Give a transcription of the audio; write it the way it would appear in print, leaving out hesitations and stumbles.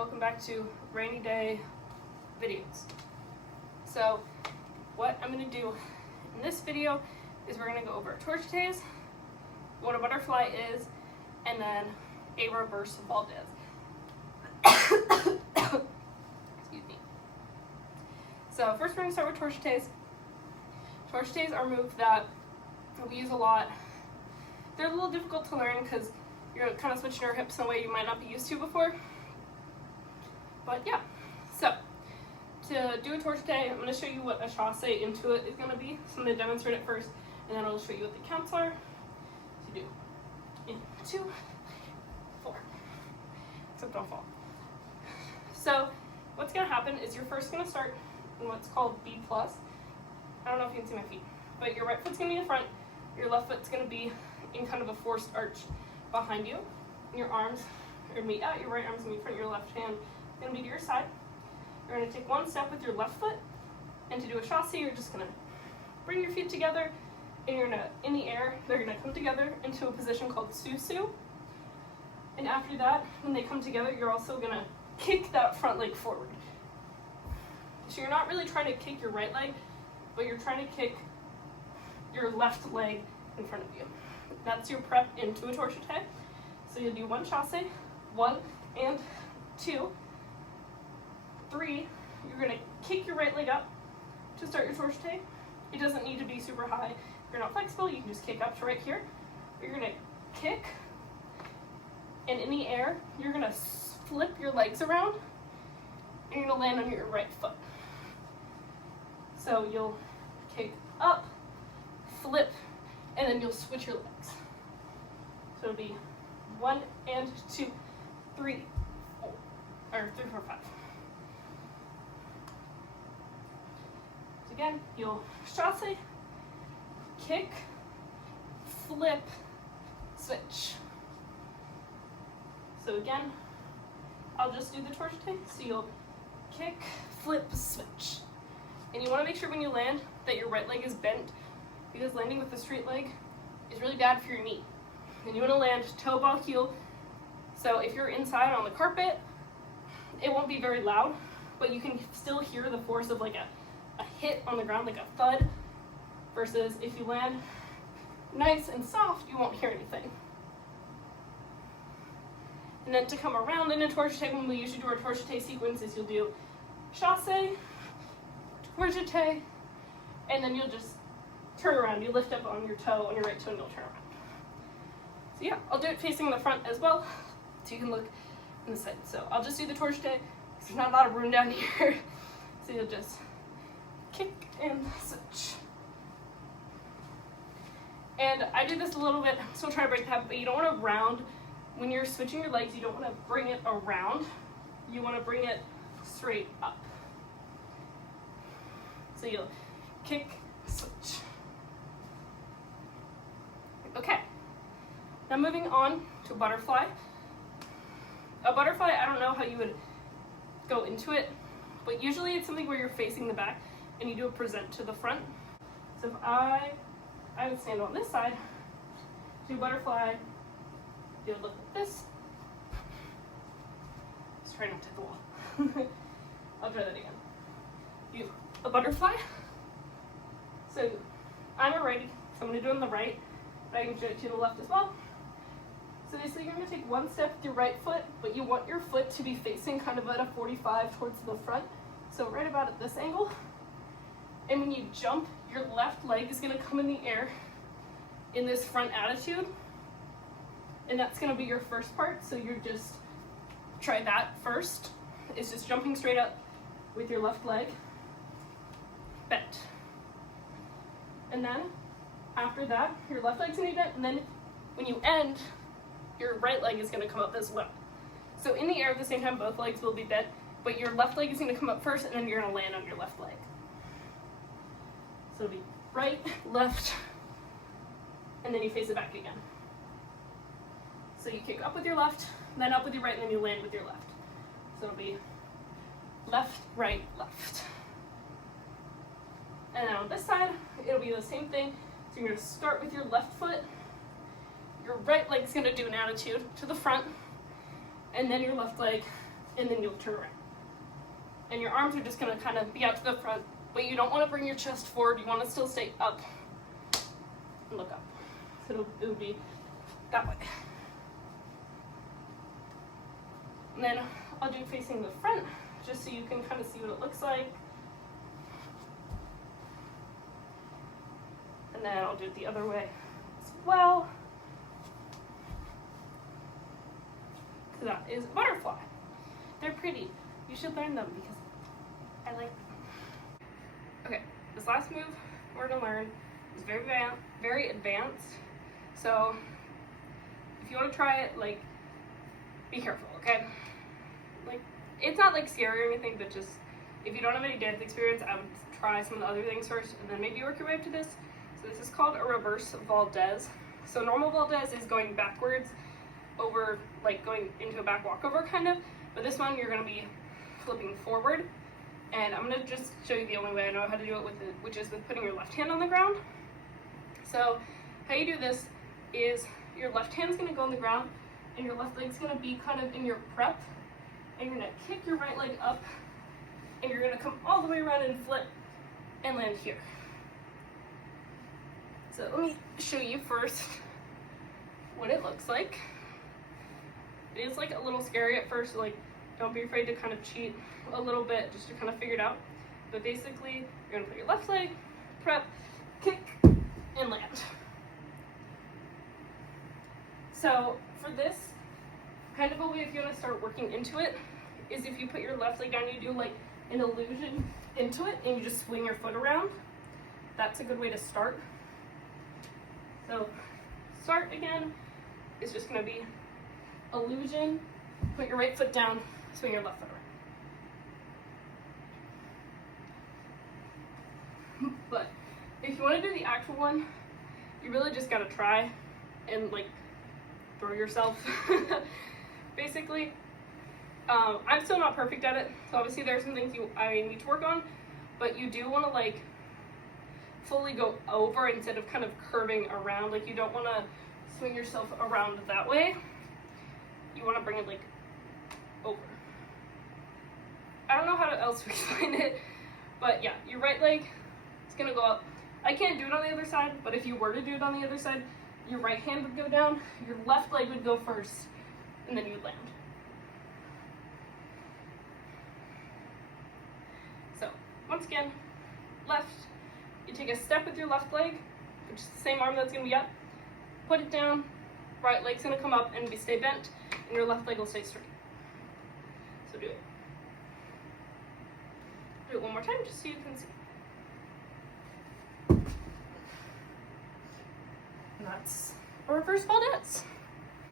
welcome back to rainy day videos. So what I'm going to do in this video is we're going to go over Torjetes, what a butterfly is, and then a reverse Valdez. Excuse me. So first we're going to start with Torjetes. Torjetes are moves that we use a lot. They're a little difficult to learn because you're kind of switching your hips in a way you might not be used to before. But yeah, so to do a torjete, I'm going to show you what a chasse into it is going to be. So I'm going to demonstrate it first, and then I'll show you what the counts are. So you do 2, 4, except don't fall. So what's going to happen is you're first going to start in what's called B+. I don't know if you can see my feet, but your right foot's going to be in front, your left foot's going to be in kind of a forced arch behind you, and your arms are going to be out, your right arm's going to be in front, your left hand is going to be to your side. You're going to take one step with your left foot, and to do a chasse, you're just going to bring your feet together, and you're going to, in the air, they're going to come together into a position called susu. And after that, when they come together, you're also going to kick that front leg forward. So you're not really trying to kick your right leg, but you're trying to kick your left leg in front of you. That's your prep into a torjete. So you'll do one chasse, 1 and 2, 3. You're going to kick your right leg up to start your torjete. It doesn't need to be super high. If you're not flexible, you can just kick up to right here. But you're going to kick, and in the air, you're going to flip your legs around, and you're going to land on your right foot. So you'll kick up, flip, and then you'll switch your legs. So it'll be 1 and 2, 3, 4, or 3, 4, 5. So again, you'll chasse, kick, flip, switch. So again, I'll just do the torjete. So you'll kick, flip, switch. And you want to make sure when you land that your right leg is bent, because landing with the straight leg is really bad for your knee. And you want to land toe ball heel. So if you're inside on the carpet, it won't be very loud, but you can still hear the force of like a hit on the ground, like a thud, versus if you land nice and soft, you won't hear anything. And then to come around in a torjete, when we usually do our torjete sequences, you'll do chasse, torjete, and then you'll just turn around. You lift up on your toe, on your right toe, and you'll turn around. So yeah, I'll do it facing the front as well, so you can look in the side. So I'll just do the torjete, because there's not a lot of room down here. So you'll just kick and switch. And I do this a little bit, I'm still trying to break the habit, but you don't want to round. When you're switching your legs, you don't want to bring it around. You want to bring it straight up. So you'll kick, switch. Okay, now moving on to a butterfly. A butterfly, I don't know how you would go into it, but usually it's something where you're facing the back and you do a present to the front. So if I would stand on this side, do butterfly, you would look like this. Just try not to hit the wall. I'll try that again. You have a butterfly. So I'm a righty, so I'm going to do it on the right, but I can do it to the left as well. So basically you're going to take one step with your right foot, but you want your foot to be facing kind of at a 45 towards the front. So right about at this angle. And when you jump, your left leg is going to come in the air in this front attitude. And that's going to be your first part. So you're just, try that first. It's just jumping straight up with your left leg bent. And then after that, your left leg's going to be bent. And then when you end, your right leg is going to come up as well. So in the air at the same time, both legs will be bent, but your left leg is going to come up first, and then you're going to land on your left leg. So it'll be right, left, and then you face it back again. So you kick up with your left, then up with your right, and then you land with your left. So it'll be left, right, left. And then on this side, it'll be the same thing. So you're going to start with your left foot, your right leg's going to do an attitude to the front, and then your left leg and then you'll turn around. And your arms are just gonna kind of be out to the front, but you don't wanna bring your chest forward. You wanna still stay up and look up. So it would be that way. And then I'll do facing the front, just so you can kind of see what it looks like. And then I'll do it the other way as well. So that is butterfly. They're pretty. You should learn them because I like them. Okay, this last move we're gonna learn is very advanced. So if you want to try it, like, be careful, okay? Like, it's not like scary or anything, but just if you don't have any dance experience, I would try some of the other things first, and then maybe work your way up to this. So this is called a reverse Valdez. So normal Valdez is going backwards over, like going into a back walkover kind of, but this one you're going to be flipping forward. And I'm going to just show you the only way I know how to do it with it, which is with putting your left hand on the ground. So how you do this is your left hand's going to go on the ground and your left leg's going to be kind of in your prep, and you're going to kick your right leg up and you're going to come all the way around and flip and land here. So let me show you first what it looks like. It is like a little scary at first, so like don't be afraid to kind of cheat a little bit just to kind of figure it out. But basically, you're gonna put your left leg, prep, kick, and land. So for this, kind of a way if you want to start working into it is if you put your left leg down, you do like an illusion into it and you just swing your foot around. That's a good way to start. So start again is just going to be illusion, put your right foot down, swing your left foot around. But if you want to do the actual one, you really just got to try and like throw yourself. Basically, I'm still not perfect at it, so obviously there's some things I need to work on, but you do want to like fully go over instead of kind of curving around. Like you don't want to swing yourself around that way. You want to bring it like over. I don't know how else to explain it, but yeah, your right leg is gonna go up. I can't do it on the other side, but if you were to do it on the other side, your right hand would go down, your left leg would go first, and then you'd land. So once again, left. You take a step with your left leg, which is the same arm that's going to be up, put it down, right leg's going to come up and stay bent, and your left leg will stay straight. So do it. Do it one more time just so you can see. And that's a reverse Valdez.